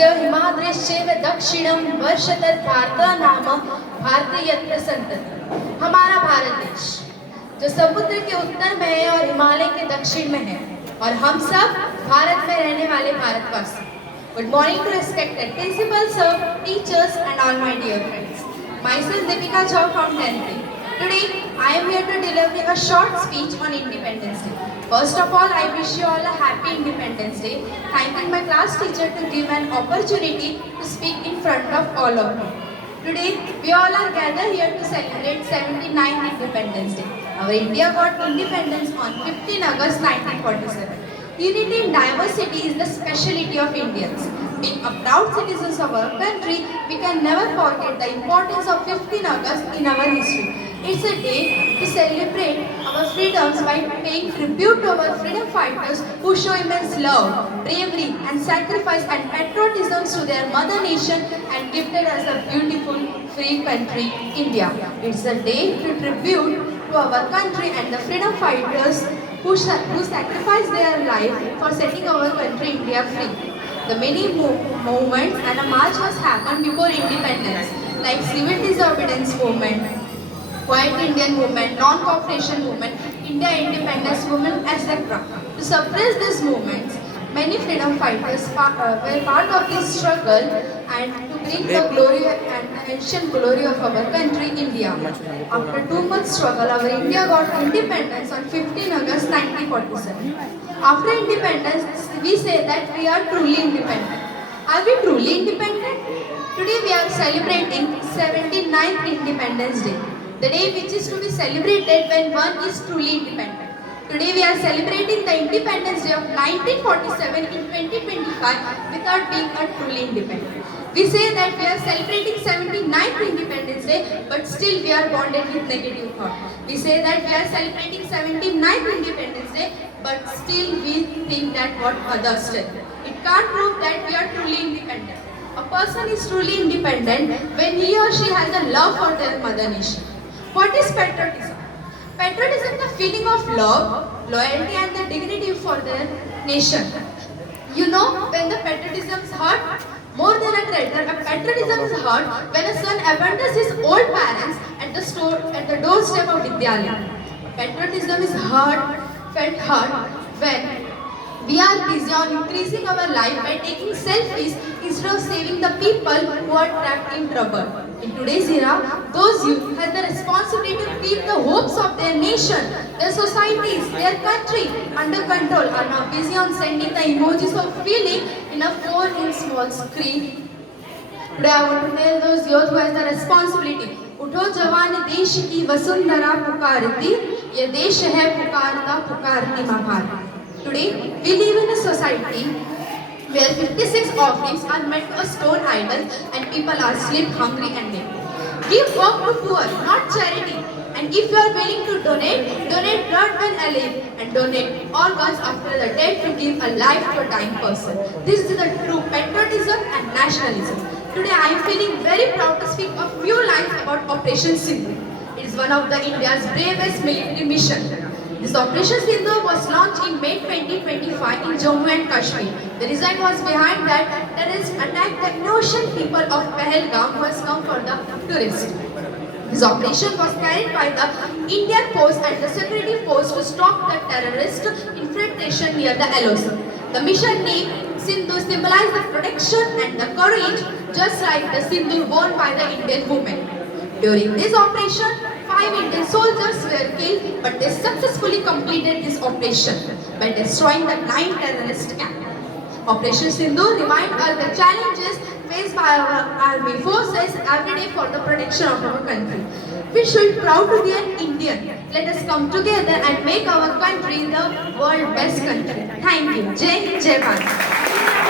उत्तरस्य हिमाद्रेश्चैव दक्षिणं वर्षतः भारत नाम भारतीय यत्र संतति। हमारा भारत देश जो समुद्र के उत्तर में है और हिमालय के दक्षिण में है, और हम सब भारत में रहने वाले भारतवासी। Good morning to respected principals, sir, teachers and all my dear friends. Myself Deepika Jha from 10th. Today I am here to deliver a short speech on Independence Day. First of all, I wish you all a happy Independence Day. Thanking my class teacher to give an opportunity to speak in front of all of you. Today we all are gathered here to celebrate 79th Independence Day. Our India got independence on 15 August 1947. Unity in diversity is the speciality of Indians. Being a proud citizens of our country, we can never forget the importance of 15 August in our history. It's a day to celebrate our freedoms by paying tribute to our freedom fighters who show immense love, bravery and sacrifice and patriotism to their mother nation and gifted us a beautiful free country, India. It's a day to tribute to our country and the freedom fighters who sacrificed their life for setting our country India free. The many movements and a march has happened before independence, like civil disobedience movement, Quiet Indian movement, non-cooperation movement, India independence movement, etc. To suppress these movements, many freedom fighters were part of this struggle and to bring the glory and ancient glory of our country, India. After 2 months struggle, our India got independence on 15 August 1947. After independence, we say that we are truly independent. Are we truly independent? Today we are celebrating 79th Independence Day, the day which is to be celebrated when one is truly independent. Today we are celebrating the Independence Day of 1947 in 2025 without being a truly independent. We say that we are celebrating 79th Independence Day, but still we are bonded with negative thought. We say that we are celebrating 79th Independence Day, but still we think that what others tell. It can't prove that we are truly independent. A person is truly independent when he or she has a love for their mother nation. What is patriotism? Patriotism is the feeling of love, loyalty and the dignity for their nation. You know, when the patriotism is hurt, more than a traitor, a patriotism is hurt when a son abandons his old parents at the doorstep of Vidyalaya. Patriotism is felt hurt when we are busy on increasing our life by taking selfies instead of saving the people who are trapped in trouble. In today's era, those youth have the responsibility to keep the hopes of their nation, their societies, their country under control are now busy on sending the emojis of feeling in a 4-inch small screen. Today I want to tell those youth who has the responsibility. उठो जवान देश की वसुंधरा पुकारती, ये देश है पुकारता पुकारती माँ Bharat. Today we live in a society where 56 offerings are meant to a stone idol and people are sleep hungry and naked. Give work to poor, not charity. And if you are willing to donate, donate blood when alive and donate organs after the death to give a life to a dying person. This is the true patriotism and nationalism. Today I am feeling very proud to speak a few lines about Operation Sindhu. It is one of the India's bravest military mission. This Operation Sindhu was launched in May 2025 in Jammu and Kashmir. The reason was behind that terrorists attacked the innocent people of Pahalgam who has come for the tourists. This operation was carried by the Indian Force and the security force to stop the terrorist infiltration near the LOC. The mission name Sindhu symbolized the protection and the courage, just like the Sindhu worn by the Indian women. During this operation, 5 Indian soldiers were killed, but they successfully completed this operation by destroying the 9 terrorist camps. Operation Sindhu reminds us the challenges faced by our army forces every day for the protection of our country. We should be proud to be an Indian. Let us come together and make our country the world's best country. Thank you. Jai Hind, Jai Bharat.